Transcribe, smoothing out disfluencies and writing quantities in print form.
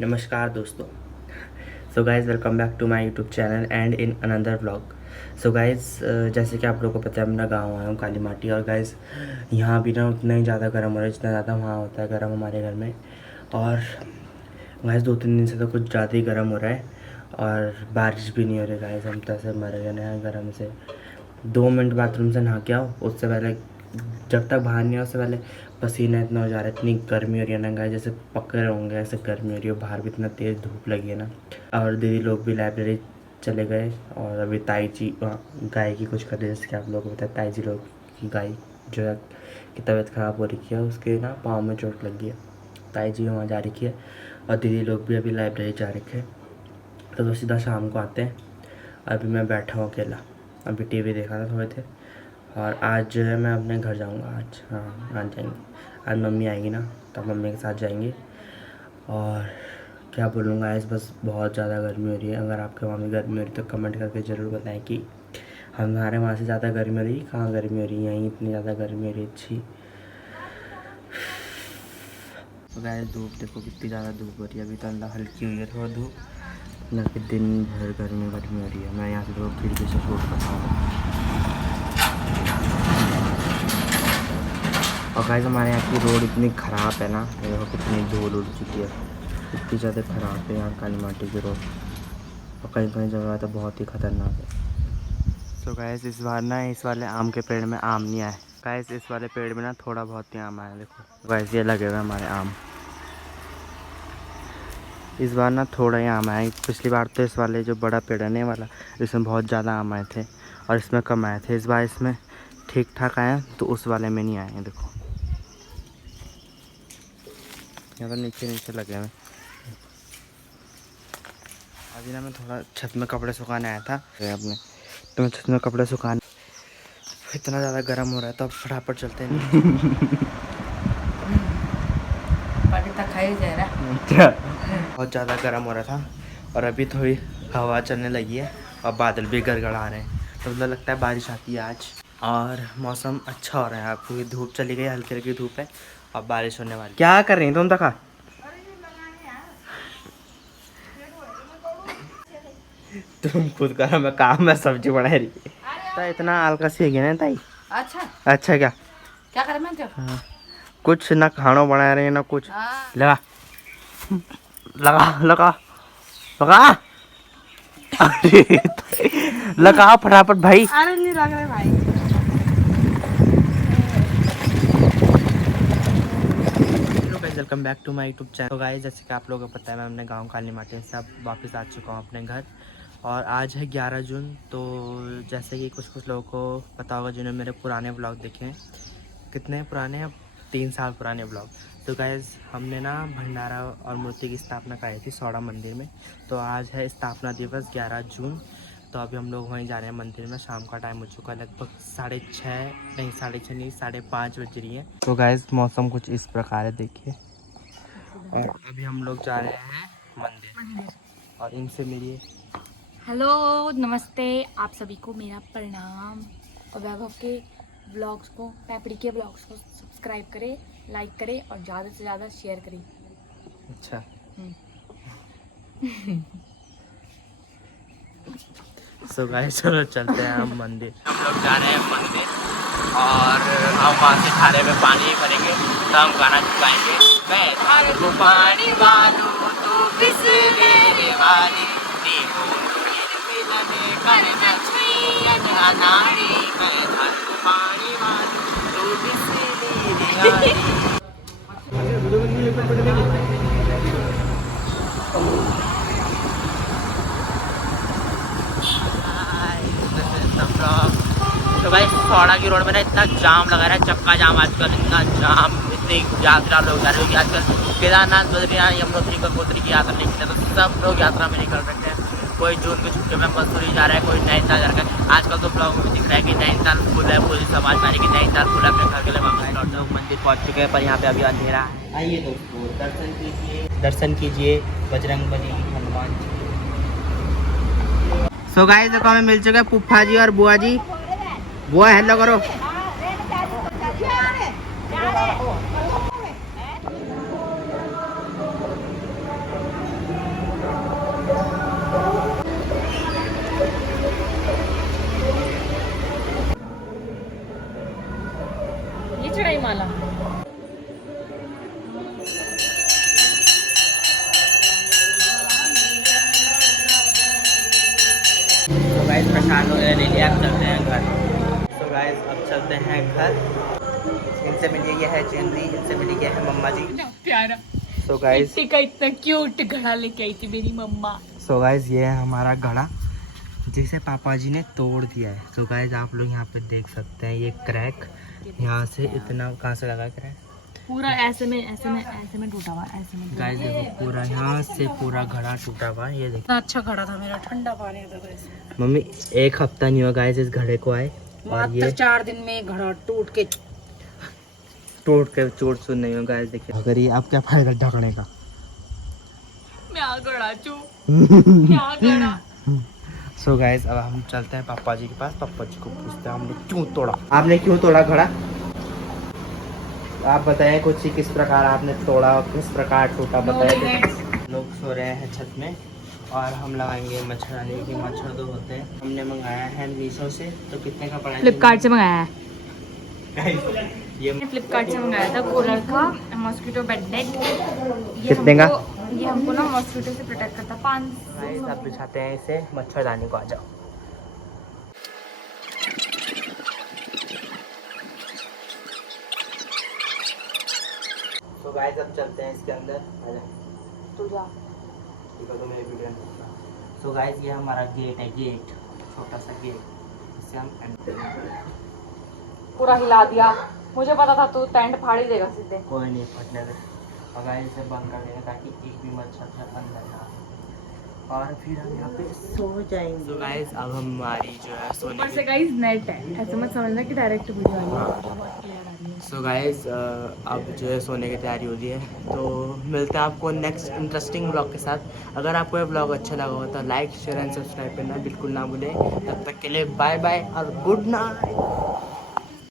नमस्कार दोस्तों। So guys welcome back to my YouTube channel and in another vlog. So guys जैसे कि आप लोगों को पता है, मैं अपना गाँव आया हूँ काली माटी। और गाइज़ यहाँ भी ना उतना ही ज़्यादा गर्म हो रहा है जितना ज़्यादा वहाँ होता है गर्म हमारे घर में। और गाइज़ 2-3 दिन से तो कुछ ज़्यादा ही गर्म हो रहा है और बारिश भी नहीं हो रही। गाइज़ हम तो ऐसे मर गए हैं गर्म से। 2 मिनट बाथरूम से नहा के आओ, उससे पहले जब तक बाहर नहीं आओ उससे पहले पसीना इतना हो जा रहा है, इतनी गर्मी हो रही है ना गाइस, जैसे पक रहे होंगे ऐसे गर्मी हो रही है। बाहर भी इतना तेज़ धूप लगी है ना। और दीदी लोग भी लाइब्रेरी चले गए और अभी ताई जी गाय की कुछ कर रहे हैं। जैसे कि आप लोगों को पता है, ताई जी लोग की गाय जो है की तबीयत ख़राब हो रखी है, उसके ना पाँव में चोट लगी है। ताई जी वहाँ जा रखी है और दीदी लोग भी अभी लाइब्रेरी जा रखे हैं। तो सीधा शाम को आते हैं। अभी मैं बैठा हूँ अकेला, अभी टीवी देखा था थोड़े थे। और आज जो है मैं अपने घर जाऊँगा आज। हाँ, आज जाएंगे। आज मम्मी आएगी ना, तब मम्मी के साथ जाएंगे। और क्या बोलूँगा, इस बस बहुत ज़्यादा गर्मी हो रही है। अगर आपके वहाँ भी गर्मी हो रही है तो कमेंट करके ज़रूर बताएं कि हमारे वहाँ से ज़्यादा गर्मी हो रही है, कहाँ गर्मी हो रही है। यहीं इतनी ज़्यादा गर्मी हो रही है। अच्छी तो गाइस धूप देखो कितनी ज़्यादा धूप हो रही है। अभी तो अंदर हल्की हुई है थोड़ा धूप, ना कि दिन भर गर्मी हो रही है। मैं यहाँ से थोड़ा खिड़की से शूट कर रहा हूँ। और गाइस हमारे यहाँ की रोड इतनी ख़राब है ना, देखो कितनी धूल उड़ चुकी है, इतनी ज़्यादा ख़राब है यहाँ काली माटी की रोड। और कहीं कहीं जगह तो बहुत ही ख़तरनाक है। तो गाइस इस बार ना इस वाले आम के पेड़ में आम नहीं आए। गाइस इस वाले पेड़ में ना थोड़ा बहुत ही आम आया। देखो गाइस ये लगे हुए हमारे आम। इस बार ना थोड़ा ही आम आया। पिछली बार तो इस वाले जो बड़ा पेड़ है ना वाला, इसमें बहुत ज़्यादा आम आए थे और इसमें कम आए थे। इस बार इसमें ठीक ठाक आए, तो उस वाले में नहीं आए हैं। देखो यहाँ पर नीचे नीचे लगे हुए। अभी ना मैं थोड़ा छत में कपड़े सुखाने आया था अपने, तो मैं छत में कपड़े सुखाने, इतना ज़्यादा गर्म हो रहा है तो अब फटाफट चलते हैं। बहुत ज़्यादा गर्म हो रहा था और अभी थोड़ी हवा चलने लगी है और बादल भी गड़गड़ा रहे हैं, तो मतलब लगता है बारिश आती है आज। और मौसम अच्छा हो रहा है। आपको धूप चली गई, हल्की हल्की धूप है, अब बारिश होने वाली। क्या कर रही हैं तुम? देखा तुम खुद करो, मैं काम में सब्जी बना रही तो इतना आलकसी है ना ताई। अच्छा क्या क्या करे मैं तो? हाँ। कुछ ना खाना बना रहे हैं ना कुछ। हाँ। लगा लगा लगा लगा अरे लगा फटाफट भाई। अरे नहीं लग रहा भाई। Welcome back to my YouTube channel. तो गाइस जैसे कि आप लोगों को पता है, मैं अपने गांव काली माटी से अब वापस आ चुका हूं अपने घर। और आज है 11 जून। तो जैसे कि कुछ लोगों को पता होगा जिन्होंने मेरे पुराने ब्लॉग देखे हैं, कितने पुराने हैं, 3 साल पुराने ब्लॉग। तो गाइस हमने ना भंडारा और मूर्ति की स्थापना कराई थी सौड़ा मंदिर में। तो आज है स्थापना दिवस 11 जून। तो अभी हम लोग वहीं जा रहे हैं मंदिर में। शाम का टाइम हो चुका है, लगभग 6:30 नहीं 6:30 नहीं 5:30 बज रही है। तो गाइस मौसम कुछ इस प्रकार है, देखिए। और अभी हम लोग जा रहे हैं मंदिर और इनसे मिलिए। हेलो नमस्ते, आप सभी को मेरा प्रणाम। और वैभव के ब्लॉग्स को, पैपड़ी के ब्लॉग्स को सब्सक्राइब करें, लाइक करें और ज़्यादा से ज़्यादा शेयर करें। अच्छा सो गाइस चलो चलते हैं हम मंदिर। हम लोग जा रहे हैं मंदिर और हम वहाँ से थाले में पानी भरेंगे, तो हम गाना गाएंगे। मैं थारे को पानी वालू तू बिसलेरे वाली नी मिलन करना छुइया नारी। मैं थारे को पानी वालू तू बिसलेरे वाली। तो भाई सौड़ा की रोड में ना इतना जाम लगा रहा है, चक्का जाम आजकल, इतना जाम, इतने यात्रा लोग जा रहे हो कि आजकल केदारनाथ बद्रीनाथ यमुनोत्री गंगोत्री की यात्रा निकले, तो सब लोग यात्रा में निकल रहे हैं। कोई जून की छुट्टियों में मसूरी जा रहा है, कोई नैनीताल जा रहा है। आजकल तो ब्लॉग में दिख रहा है कि नैनीताल फुल है, पूरी समाज मानी कि नैनीताल फुल है। अपने घर के लिए वापस लौट जाओ। मंदिर पहुँच चुके हैं पर यहाँ पे अभी अंधेरा है। आइए दोस्तों दर्शन कीजिए बजरंगबली हनुमान जी। सो गाइस देखो हमें मिल चुके हैं पुप्पा जी और बुआ जी। बुआ हेलो करो। परेशान हो गए, ले लिया, अब चलते हैं घर। सो गाइस अब चलते हैं घर। इनसे मिलिए, ये है चेंदी, इनसे मिली ये है मम्मा जी। प्यारा सो गाइस का इतना क्यूट घड़ा लेके आई थी मेरी मम्मा। सो गाइस ये है हमारा घड़ा जिसे पापा जी ने तोड़ दिया है। सो गाइस आप लोग यहाँ पे देख सकते हैं ये क्रैक यहाँ से इतना कहाँ से लगा क्रैक, पूरा ऐसे में टूटा हुआ, ऐसे में गाइस देखो पूरा यहाँ से पूरा घड़ा टूटा हुआ है। ये देखो इतना अच्छा घड़ा था मेरा, ठंडा पानी था वैसे। मम्मी 1 हफ्ता नहीं हुआ गाइस इस घड़े को आए और ये 4 दिन में घड़ा टूट के चोट सुन नहीं हो गाइस। देखिए अगर ये आप क्या फायदा ढकने का। सो गाइस अब हम चलते हैं पापा जी के पास, पापा जी को पूछते हैं हमने क्यों तोड़ा, आपने क्यों तोड़ा घड़ा, आप बताएं कुछ ही, किस प्रकार आपने तोड़ा, किस प्रकार टूटा बताएं। लोग सो रहे हैं छत में और हम लगाएंगे मच्छरदानी क्योंकि मच्छर तो होते हैं। हमने मंगाया है मीशो से, तो कितने का पड़ा है? फ्लिपकार्ट से मंगाया है। ये फ्लिपकार्ट से मंगाया था कूलर का मॉस्किटो बेड नेट। कितने का? ये हमको ना मॉस्किटो से प्रोटेक्ट करता है। 5 गाइस अब बिछाते हैं इसे मच्छरदानी को, आ जाओ। तो गाइस अब चलते हैं इसके अंदर, आ जाओ। तू जा। ठीक है तो मेरे वीडियो में। सो गाइस ये हमारा गेट है, गेट छोटा सा गेट, इससे हम एंटर करेंगे। पूरा हिला दिया, मुझे पता था तू टेंट फाड़ ही देगा सीधे। कोई नहीं फटने दे। और गाइस इसे बंद कर देंगे ताकि एक भी मच्छर से अंदर ना आए और फिर हम यहाँ पे सो जाएंगे। तो गाइस अब हमारी जो है सोने ऊपर से गाइस नेट है, ऐसे मत समझना कि डायरेक्ट वीडियो आ रही है। सो गाइस अब जो है सोने की तैयारी हो रही है, तो मिलते हैं आपको नेक्स्ट इंटरेस्टिंग ब्लॉग के साथ। अगर आपको ये ब्लॉग अच्छा लगा हो तो लाइक शेयर एंड सब्सक्राइब करना बिल्कुल ना भूलें। तब तक के लिए बाय बाय और गुड नाइट।